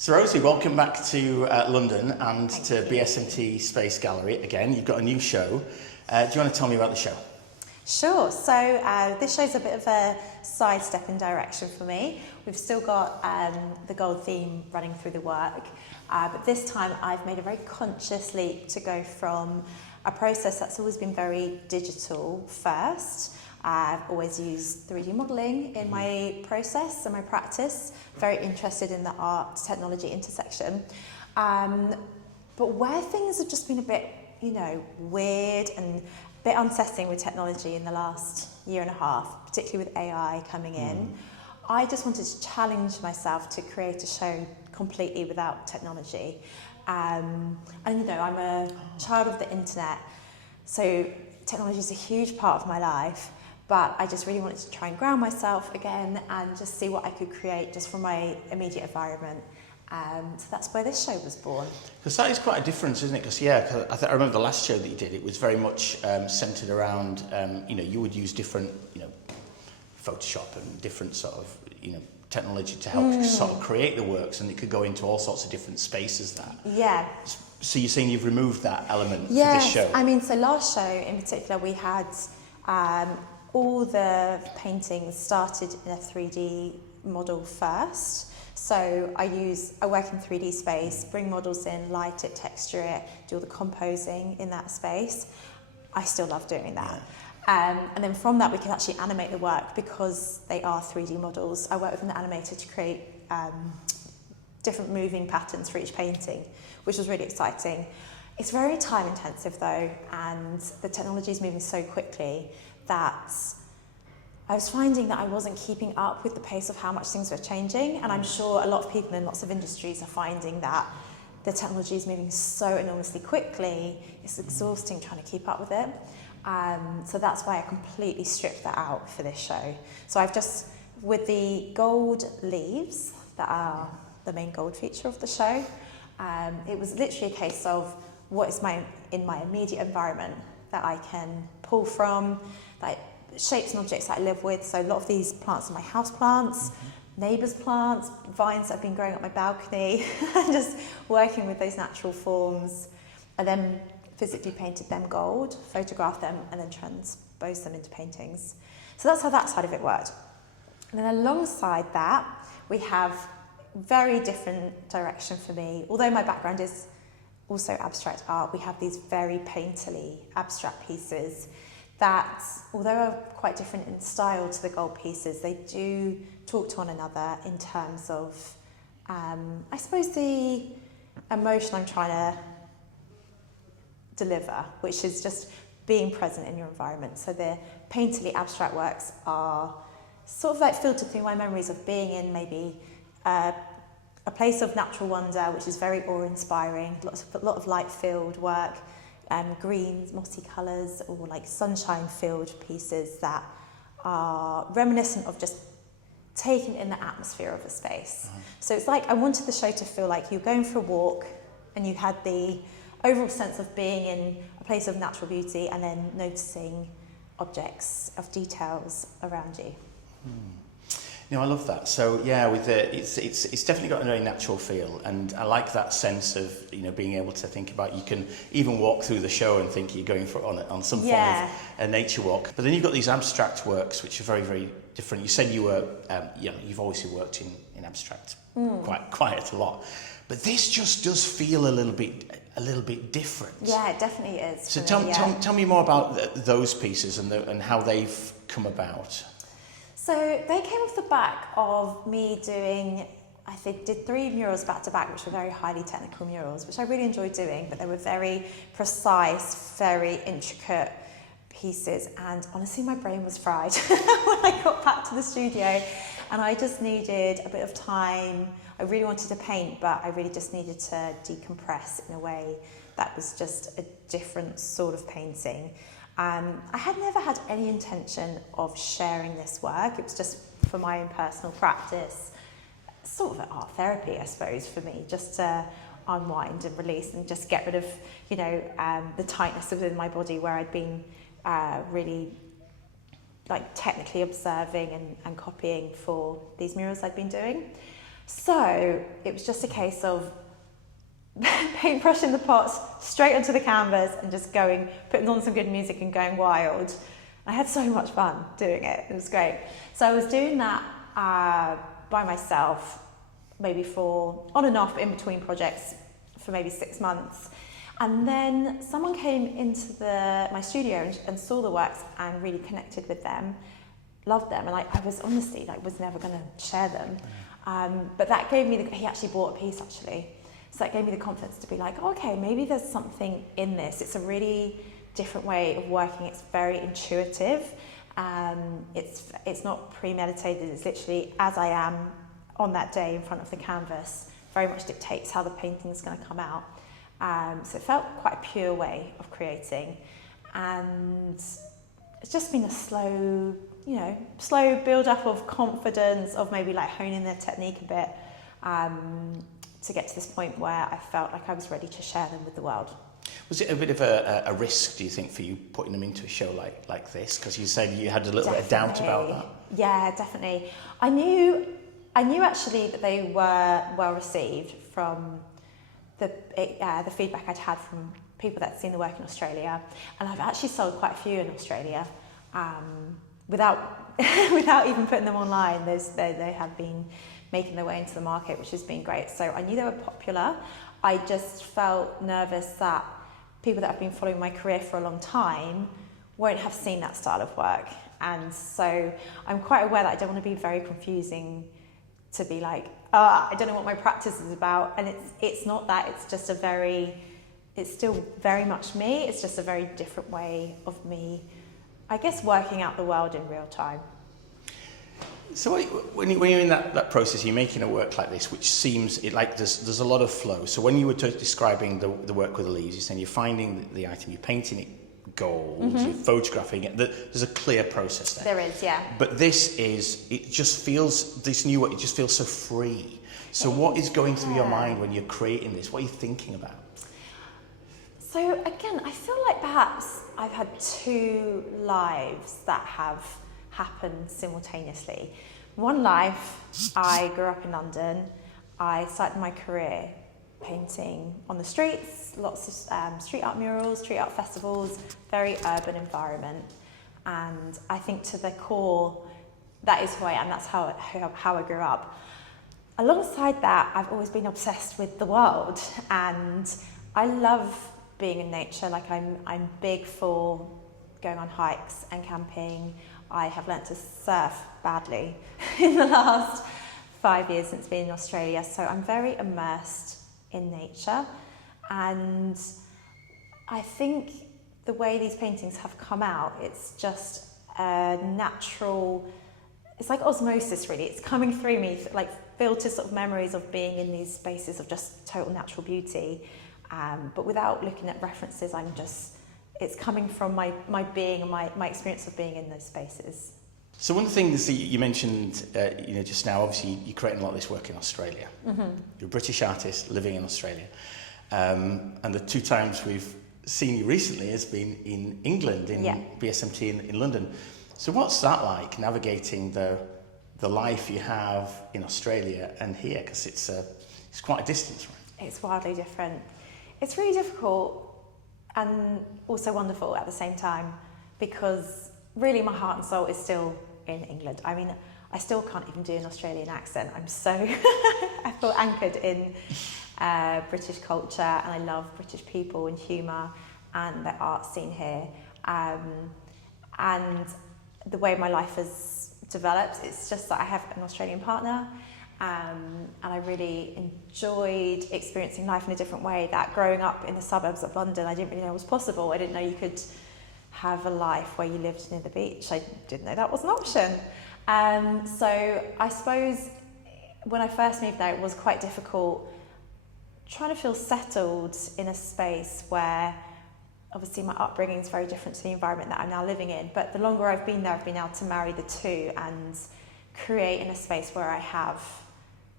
So Rosie, welcome back to London and Thank to you. BSMT Space Gallery again. You've got a new show. Do you want to tell me about the show? Sure. So this show's a bit of a sidestep in direction for me. We've still got the gold theme running through the work, but this time I've made a very conscious leap to go from a process that's always been very digital first. I've always used 3D modelling in my process and my practice, very interested in the art-technology intersection. But where things have just been a bit, weird and a bit unsettling with technology in the last year and a half, particularly with AI coming in, I just wanted to challenge myself to create a show completely without technology. I'm a child of the internet, so technology is a huge part of my life. But I just really wanted to try and ground myself again and just see what I could create just from my immediate environment. So that's where this show was born. Because that is quite a difference, isn't it? Because I remember the last show that you did. It was very much centred around, you would use different, Photoshop and different sort of, technology to help sort of create the works, and it could go into all sorts of different spaces. Yeah. So you're saying you've removed that element for Yes. this show? I mean, so last show in particular, we had all the paintings started in a 3D model first. So I work in 3D space, bring models in, light it, texture it, do all the composing in that space. I still love doing that. And then from that, we can actually animate the work because they are 3D models. I work with an animator to create different moving patterns for each painting, which was really exciting. It's very time intensive though, and the technology is moving so quickly that I was finding that I wasn't keeping up with the pace of how much things were changing, and I'm sure a lot of people in lots of industries are finding that the technology is moving so enormously quickly, it's exhausting trying to keep up with it. So that's why I completely stripped that out for this show. So I've just, with the gold leaves that are the main gold feature of the show, it was literally a case of what is in my immediate environment that I can pull from, like shapes and objects that I live with. So a lot of these plants are my house plants, neighbours' plants, vines that have been growing up my balcony, and just working with those natural forms. I then physically painted them gold, photographed them, and then transposed them into paintings. So that's how that side of it worked. And then alongside that, we have very different direction for me. Although my background is also abstract art, we have these very painterly abstract pieces that, although are quite different in style to the gold pieces, they do talk to one another in terms of, I suppose, the emotion I'm trying to deliver, which is just being present in your environment. So the painterly abstract works are sort of like filtered through my memories of being in maybe a place of natural wonder, which is very awe-inspiring, a lot of light-filled work, greens, mossy colours, or like sunshine-filled pieces that are reminiscent of just taking in the atmosphere of a space. So it's like I wanted the show to feel like you're going for a walk and you had the overall sense of being in a place of natural beauty and then noticing objects of details around you. No, I love that. So yeah, it's definitely got a very natural feel, and I like that sense of being able to think about. You can even walk through the show and think you're going on some form of a nature walk. But then you've got these abstract works which are very, very different. You said you were you've obviously worked in abstract quite a lot, but this just does feel a little bit different. Yeah, it definitely is. So tell me more about those pieces and how they've come about. So they came off the back of me did 3 murals back to back, which were very highly technical murals, which I really enjoyed doing, but they were very precise, very intricate pieces. And honestly, my brain was fried when I got back to the studio, and I just needed a bit of time. I really wanted to paint, but I really just needed to decompress in a way that was just a different sort of painting. I had never had any intention of sharing this work. It was just for my own personal practice, sort of an art therapy, I suppose, for me, just to unwind and release and just get rid of, the tightness within my body where I'd been really like technically observing and copying for these murals I'd been doing. So it was just a case of paintbrushing the pots straight onto the canvas and just putting on some good music and going wild. I had so much fun doing it. It was great. So I was doing that by myself, maybe for on and off in between projects for maybe 6 months. And then someone came into my studio and saw the works and really connected with them, loved them. And I was honestly was never going to share them. But that gave me he actually bought a piece actually. So that gave me the confidence to be like, oh, okay, maybe there's something in this. It's a really different way of working. It's very intuitive. It's not premeditated. It's literally as I am on that day in front of the canvas. Very much dictates how the painting's going to come out. So it felt quite a pure way of creating. And it's just been a slow build up of confidence, of maybe like honing their technique a bit, to get to this point where I felt like I was ready to share them with the world. Was it a bit of a risk, do you think, for you putting them into a show like this? Because you said you had a little bit of doubt about that. Yeah, definitely. I knew actually that they were well received from the feedback I'd had from people that had seen the work in Australia, and I've actually sold quite a few in Australia without even putting them online. They have been making their way into the market, which has been great. So I knew they were popular. I just felt nervous that people that have been following my career for a long time won't have seen that style of work. And so I'm quite aware that I don't want to be very confusing to be like, I don't know what my practice is about. And it's not that, it's still very much me. It's just a very different way of me, I guess, working out the world in real time. So when you're in that process, you're making a work like this, which seems like there's a lot of flow. So when you were describing the work with the leaves, you're saying you're finding the item, you're painting it gold, you're photographing it. There's a clear process there. There is, yeah. But this new work, it just feels so free. So what is going through your mind when you're creating this? What are you thinking about? So again, I feel like perhaps I've had two lives that have happened simultaneously. One life, I grew up in London. I started my career painting on the streets, lots of street art murals, street art festivals, very urban environment. And I think to the core, that is who I am. That's how I grew up. Alongside that, I've always been obsessed with the world, and I love being in nature. Like I'm big for going on hikes and camping. I have learnt to surf badly in the last 5 years since being in Australia, so I'm very immersed in nature. And I think the way these paintings have come out, it's just a natural, it's like osmosis really. It's coming through me, like filtered sort of memories of being in these spaces of just total natural beauty. But without looking at references, it's coming from my being and my experience of being in those spaces. So one of the things that you mentioned, just now, obviously you're creating a lot of this work in Australia. Mm-hmm. You're a British artist living in Australia. And the two times we've seen you recently has been in England, in BSMT in London. So what's that like, navigating the life you have in Australia and here? Because it's quite a distance, right? It's wildly different. It's really difficult and also wonderful at the same time, because really my heart and soul is still in England. I mean, I still can't even do an Australian accent. I'm so, I feel anchored in British culture, and I love British people and humour and the art scene here. And the way my life has developed, it's just that I have an Australian partner, and I really enjoyed experiencing life in a different way. That growing up in the suburbs of London, I didn't really know was possible. I didn't know you could have a life where you lived near the beach. I didn't know that was an option. So I suppose when I first moved there, it was quite difficult trying to feel settled in a space where obviously my upbringing is very different to the environment that I'm now living in. But the longer I've been there, I've been able to marry the two and create in a space where I have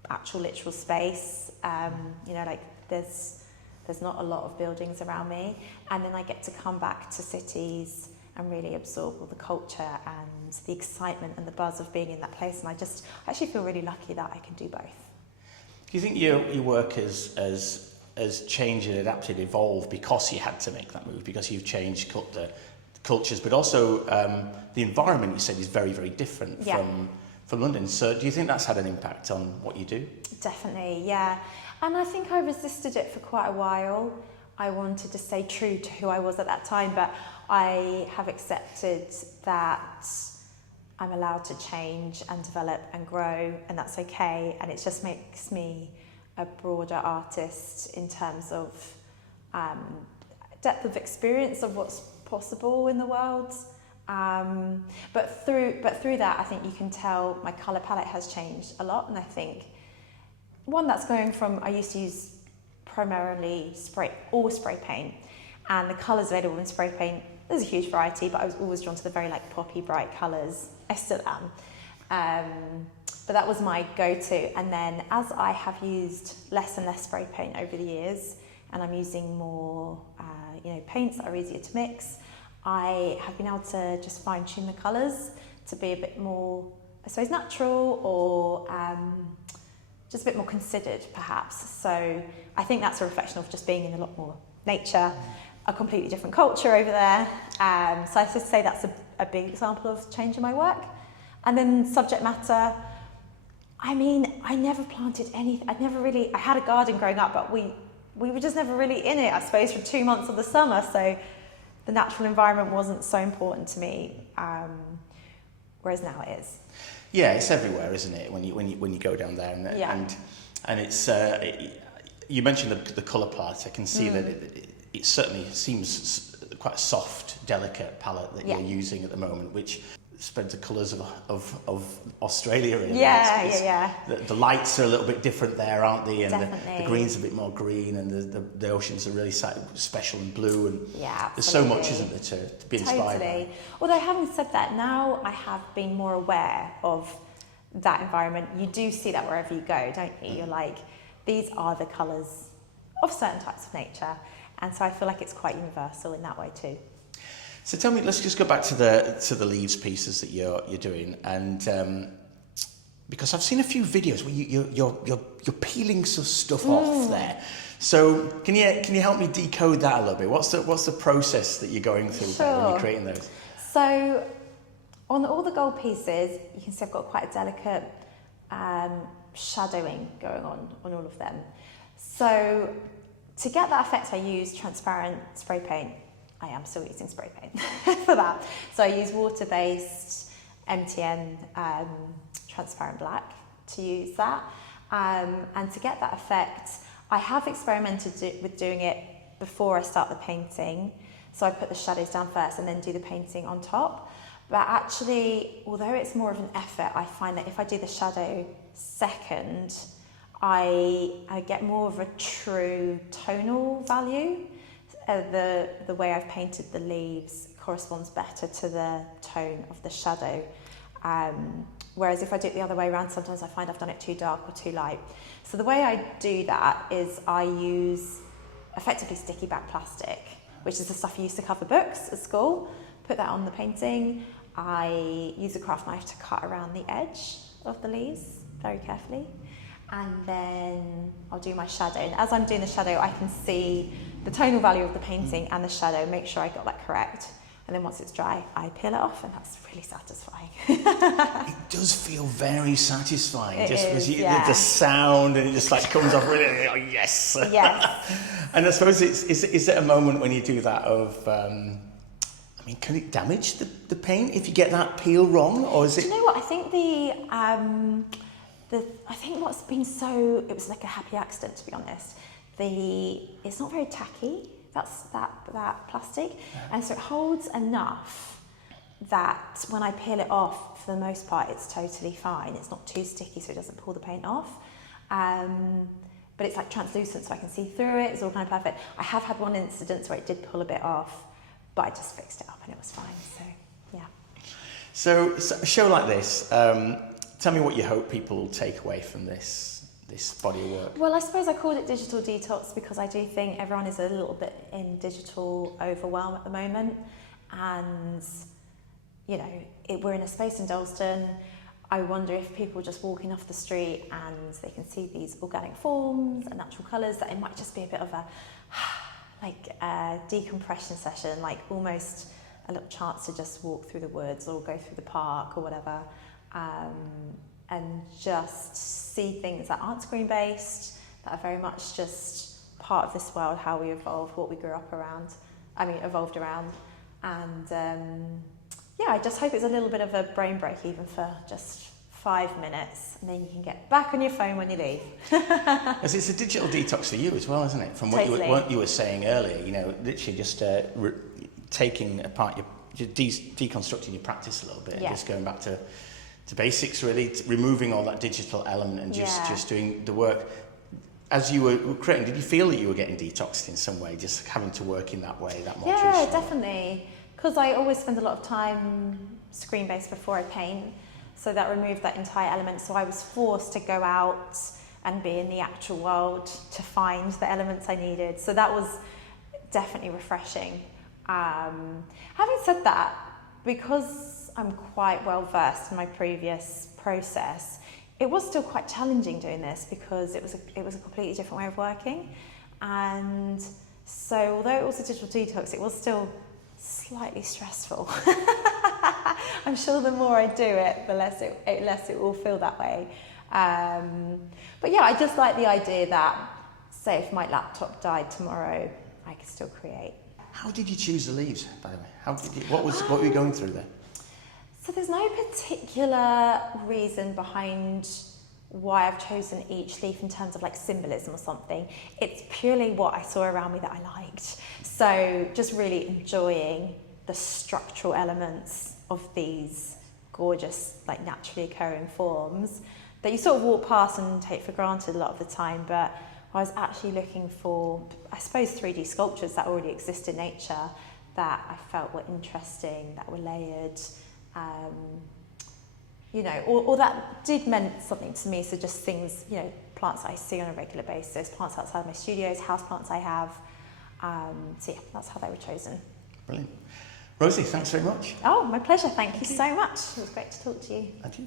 actual literal space. Like there's not a lot of buildings around me, and then I get to come back to cities and really absorb all the culture and the excitement and the buzz of being in that place. And I actually feel really lucky that I can do both. Do you think your work has changed and adapted, evolved because you had to make that move, because you've changed the cultures, but also the environment, you said, is very, very different from London. So do you think that's had an impact on what you do? Definitely, yeah. And I think I resisted it for quite a while. I wanted to stay true to who I was at that time, but I have accepted that I'm allowed to change and develop and grow, and that's okay. And it just makes me a broader artist in terms of depth of experience of what's possible in the world. But through that, I think you can tell my colour palette has changed a lot. And I think one that's going from, I used to use primarily spray paint, and the colours available in spray paint, there's a huge variety, but I was always drawn to the very like poppy bright colours. I still am. But that was my go-to. And then as I have used less and less spray paint over the years, and I'm using more paints that are easier to mix, I have been able to just fine-tune the colours to be a bit more, I suppose, natural, or just a bit more considered, perhaps. So I think that's a reflection of just being in a lot more nature, a completely different culture over there. So I just say that's a big example of change in my work. And then subject matter, I mean, I never planted anything. I had a garden growing up, but we were just never really in it, I suppose, for 2 months of the summer. So the natural environment wasn't so important to me, whereas now it is. Yeah, it's everywhere, isn't it? When you go down there, and it's you mentioned the colour palette. I can see that it certainly seems quite a soft, delicate palette that you're using at the moment, which spreads the colours of Australia in. Yeah. The lights are a little bit different there, aren't they? And the green's a bit more green, and the oceans are really special and blue, and there's so much, isn't there, to be inspired by. Although having said that, now I have been more aware of that environment. You do see that wherever you go, don't you? You're like, these are the colours of certain types of nature, and so I feel like it's quite universal in that way too. So tell me, let's just go back to the leaves pieces that you're doing, and because I've seen a few videos where you're peeling some stuff off there. So can you help me decode that a little bit? What's the process that you're going through there when you're creating those? So on all the gold pieces, you can see I've got quite a delicate shadowing going on all of them. So to get that effect, I use transparent spray paint. I am still using spray paint for that. So I use water-based MTN transparent black to use that. And to get that effect, I have experimented with doing it before I start the painting. So I put the shadows down first and then do the painting on top. But actually, although it's more of an effort, I find that if I do the shadow second, I get more of a true tonal value. The way I've painted the leaves corresponds better to the tone of the shadow. Whereas if I do it the other way around, sometimes I find I've done it too dark or too light. So the way I do that is I use effectively sticky back plastic, which is the stuff you used to cover books at school. Put that on the painting. I use a craft knife to cut around the edge of the leaves very carefully. And then I'll do my shadow. And as I'm doing the shadow, I can see the tonal value of the painting and the shadow, make sure I got that correct. And then once it's dry, I peel it off, and that's really satisfying. It does feel very satisfying. The sound, and it just like comes off really, oh yes. Yes. And I suppose is it a moment when you do that of, can it damage the paint if you get that peel wrong, or is it? Do you know what? I think I think what's been it was like a happy accident, to be honest. It's not very tacky, that plastic, and so it holds enough that when I peel it off, for the most part, it's totally fine. It's not too sticky, so it doesn't pull the paint off. But it's like translucent, so I can see through it. It's all kind of perfect. I have had one incident where it did pull a bit off, but I just fixed it up and it was fine. So yeah. So a show like this. Tell me what you hope people take away from this body of work. Well, I suppose I called it Digital Detox because I do think everyone is a little bit in digital overwhelm at the moment. And, we're in a space in Dalston. I wonder if people just walking off the street and they can see these organic forms and natural colours, that it might just be a bit of a like a decompression session, like almost a little chance to just walk through the woods or go through the park or whatever, and just see things that aren't screen based, that are very much just part of this world, how we evolved, what we grew up around, evolved around. And I just hope it's a little bit of a brain break, even for just 5 minutes, and then you can get back on your phone when you leave. As it's a digital detox for you as well, isn't it? From what you were saying earlier, literally just taking apart deconstructing your practice a little bit, and just going back to basics, really, removing all that digital element and just doing the work. As you were creating, did you feel that you were getting detoxed in some way, just having to work in that way, that more traditional way? Definitely. Because I always spend a lot of time screen-based before I paint, so that removed that entire element. So I was forced to go out and be in the actual world to find the elements I needed. So that was definitely refreshing. Having said that, because I'm quite well versed in my previous process, it was still quite challenging doing this, because it was a completely different way of working. And so although it was a digital detox, it was still slightly stressful. I'm sure the more I do it, the less it will feel that way. But yeah, I just like the idea that, say, if my laptop died tomorrow, I could still create. How did you choose the leaves, by the way? What were you going through there? So there's no particular reason behind why I've chosen each leaf in terms of like symbolism or something. It's purely what I saw around me that I liked. So just really enjoying the structural elements of these gorgeous, like naturally occurring forms that you sort of walk past and take for granted a lot of the time. But I was actually looking for, I suppose, 3D sculptures that already exist in nature that I felt were interesting, that were layered, or that did meant something to me. So just things, plants that I see on a regular basis, plants outside my studios, house plants I have. So yeah, that's how they were chosen. Brilliant. Rosie, thanks very much. Oh, my pleasure. Thank you so much. It was great to talk to you. Thank you.